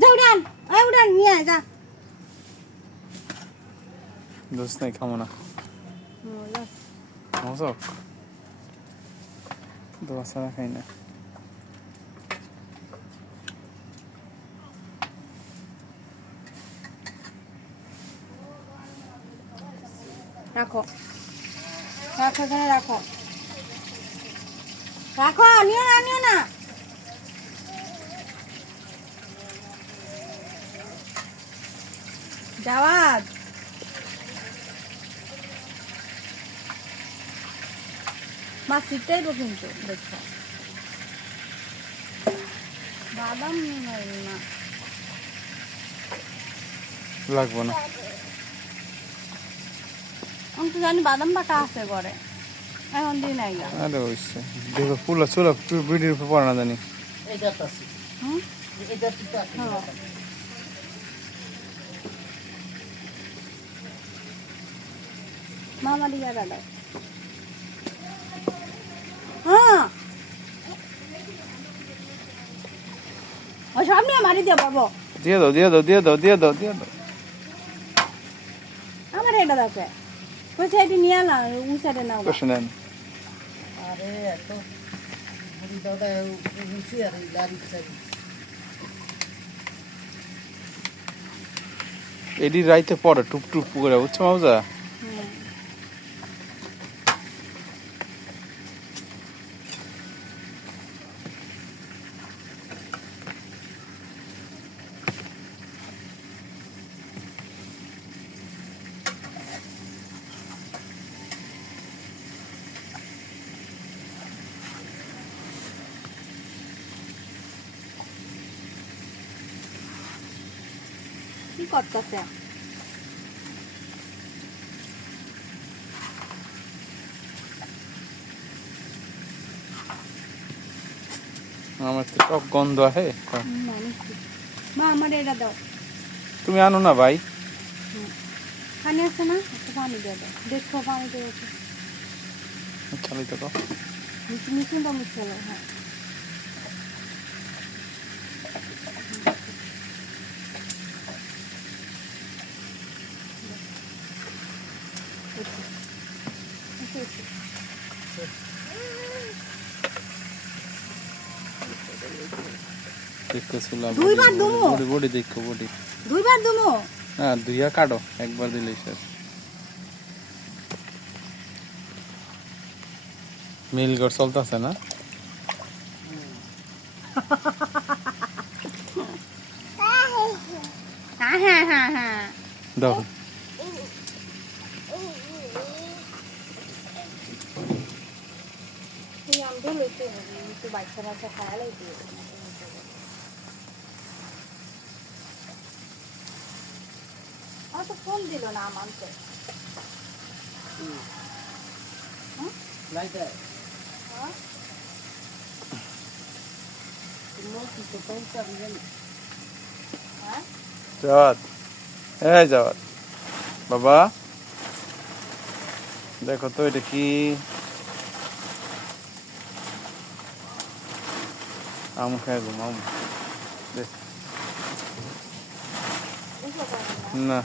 যা উড়ান, ওই উড়ান নিয়ে আয় যা। দোষ নাই, খামো না। মজক দোয়া ছাড়া খাই না। রাখো, রাখো, এখানে রাখো, রাখো, নিও না, নিও না। জাওয়াদ, মা সিটটাই তো কিন্তু দেখো বাদাম না লাগবো না। আমি তো জানি বাদাম বাটা আছে ঘরে, এখন দিই নাই গা। আরে ওইসে দেখো ফুলা চুলা ভিডিওর উপর পড়ে না জানি। হুম, মামা দিকে দাদা। হ্যাঁ, ওই সব নিয়ে মারি দিয়ে পাবো। দিয়ে দাও, দিয়ে দাও, দিয়ে দাও, দিয়ে দাও, দিয়ে দাও। আমার এটা দেখে ওই সাইডে নিয়ে না, ওই সাইডে নাও। বসে নেন। আরে এত বুড়ি দাদা হুঁশি আর গাড়ি চাই এডি রাইতে পড়ে টুপ টুপ করে, বুঝছো মাউজা? কি করতেছে? আমার তো টক গন্ধ আহে। মা আমার এটা দাও। তুমি আনো না ভাই। পানি আছে না, একটু পানি দিয়ে দাও। দেখো পানি দিয়ে দাও। চালাই তো মিশিয়ে দাও, মিশিয়ে দাও। হ্যাঁ, দুইবার দুমো, বডি দেখো বডি। দুইবার দুমো। হ্যাঁ, দুইয়া কাটো, একবার দিলেই শেষ। মিলগড় চলতেছে না? হ্যাঁ হ্যাঁ হ্যাঁ হ্যাঁ দাও। একটু বাচ্চা বাচ্চা খাওয়ালাই দিয়ে তো ফোন দিল না আমাকে। লাইটা হ্যাঁ, কি তো পৌঁছা দিবেন হ্যাঁ, জাওয়াত, এই জাওয়াত বাবা, দেখো তো এটা কি? আম খাই গো, আম। বুঝতে পারি না। না।